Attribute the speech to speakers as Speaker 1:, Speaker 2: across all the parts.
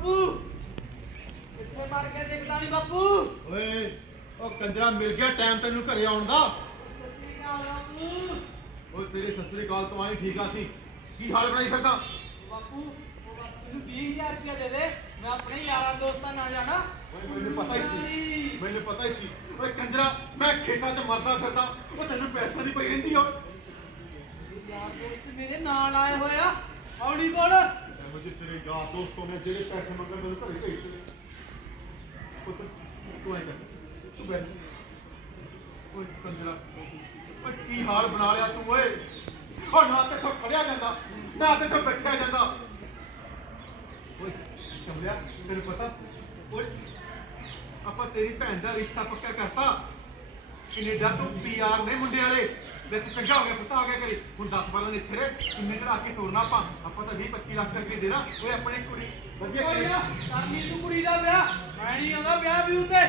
Speaker 1: ਬਾਪੂ। ਕਿੱਥੇ ਮਰ ਕੇ ਦੇਖਦਾ ਨਹੀਂ ਬਾਪੂ।
Speaker 2: ਓਏ ਉਹ ਕੰਜਰਾ ਮਿਲ ਗਿਆ ਟਾਈਮ ਤੈਨੂੰ ਘਰੇ ਆਉਣ ਦਾ।
Speaker 1: ਸੱਚੀ ਗੱਲ ਬਾਪੂ
Speaker 2: ਓਏ ਤੇਰੇ ਸਸਰੀ ਕਾਲ ਤੋਂ ਆਈ ਠੀਕ ਆ ਸੀ ਕੀ ਹਾਲ ਬਣਾਈ ਫਿਰਦਾ?
Speaker 1: ਬਾਪੂ ਉਹ ਬਸ ਮੈਨੂੰ 20000 ਰੁਪਏ ਦੇ ਦੇ। ਮੈਂ ਆਪਣੇ ਯਾਰਾਂ ਦੋਸਤਾਂ ਨਾਲ ਜਾਣਾ।
Speaker 2: ਓਏ ਮੈਨੂੰ ਪਤਾ ਹੀ ਸੀ। ਮੈਨੂੰ ਪਤਾ ਹੀ ਸੀ। ਓਏ ਕੰਜਰਾ ਮੈਂ ਖੇਤਾਂ 'ਚ ਮਰਦਾ ਫਿਰਦਾ। ਉਹ ਤੈਨੂੰ ਪੈਸਾ ਦੀ ਪਈ ਰਹਿੰਦੀ ਓ
Speaker 1: ਯਾਰ ਦੋਸਤ ਮੇਰੇ ਨਾਲ ਆਏ ਹੋਇਆ। ਹੌਲੀ ਬੋਲ
Speaker 2: ਇਹੋ ਜਿਹੇ ਤੇਰੇ ਯਾਰ ਦੋਸਤੋਂ ਨੇ ਜਿਹੜੇ ਪੈਸੇ ਮੰਗਣ ਮੈਨੂੰ ਘਰੇ ਭੇਜਦੇ ਪੁੱਤ, ਤੂੰ ਐ ਕਰ, ਤੂੰ ਬੈਠ ਓਏ ਕੰਜਰਾ, ਓਏ ਕੀ ਹਾਲ ਬਣਾ ਲਿਆ ਤੂੰ, ਓਏ? ਓ ਨਾ ਤੇ ਤੋਂ ਖੜਿਆ ਜਾਂਦਾ, ਨਾ ਤੇ ਤੋਂ ਬੈਠਿਆ ਜਾਂਦਾ। ਓਏ ਕਮਲਿਆ ਤੈਨੂੰ ਪਤਾ, ਓਏ, ਆਪਾਂ ਤੇਰੀ ਭੈਣ ਦਾ ਰਿਸ਼ਤਾ ਪੱਕਾ ਕਰਤਾ। ਕੈਨੇਡਾ ਤੋਂ ਪੀਆਰ ਨੇ ਮੁੰਡੇ ਵਾਲੇ। ਤੂੰ ਚੰਗਾ ਹੋ ਗਿਆ ਪੁੱਤ ਆ ਗਿਆ ਕਰੇ। ਹੁਣ 10 12 ਦਿਨ ਇੱਥੇ ਰਹਿ ਕਿੰਨੇ ਚੜਾ ਕੇ ਤੋਰਨਾ ਆਪਾਂ। ਆਪਾਂ ਤਾਂ 20 25 ਲੱਖ ਰੁਪਏ ਦੇਣਾ। ਓਏ ਆਪਣੀ ਕੁੜੀ ਵਧੀਆ
Speaker 1: ਕਰਨੀ ਤੂੰ ਕੁੜੀ ਦਾ ਵਿਆਹ। ਮੈਂ ਨਹੀਂ ਆਉਂਦਾ ਵਿਆਹ ਵੀ ਉਤੇ।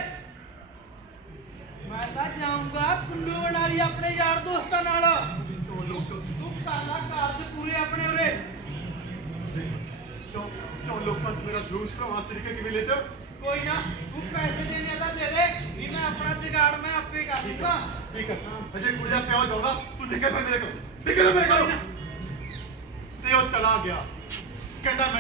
Speaker 1: ਮੈਂ ਤਾਂ ਜਾਊਂਗਾ ਕੁੱਲੂ ਵਾਲੀ ਆਪਣੇ ਯਾਰ ਦੋਸਤਾਂ ਨਾਲ। ਤੂੰ ਕਾਲਾ ਕਾਰਜ ਪੂਰੇ ਆਪਣੇ ਉਰੇ।
Speaker 2: ਕਿਉਂ ਲੋਕਾਂ ਚ ਮੇਰਾ ਜੂਸ ਭਰਾਵਾ ਤਰੀਕੇ ਕਿਵੇਂ ਲੈ ਜਾ
Speaker 1: ਕੋਈ ਨਾ ਤੂੰ ਪੈਸੇ ਦੇਣੇ ਤਾਂ ਦੇ ਦੇ ਵੀ ਮੈਂ ਆਪਣਾ ਜੁਗਾੜ ਮੈਂ ਆਪੇ ਕਰ
Speaker 2: ਠੀਕ
Speaker 1: ਲੂੰਗਾ
Speaker 2: ਹੈ ਠੀਕ ਹੈ ਅਜੇ ਕੁੜੀ ਦਾ ਪਿਓ ਜਾਉਂਦਾ ਤੂੰ ਨਿਕਲ ਫਿਰ ਮੇਰੇ ਕੋਲ। ਨਿਕਲ ਮੇਰੇ ਕੋਲ। ਤੇ ਉਹ ਚਲਾ ਗਿਆ। ਕਹਿੰਦਾ ਮੈਂ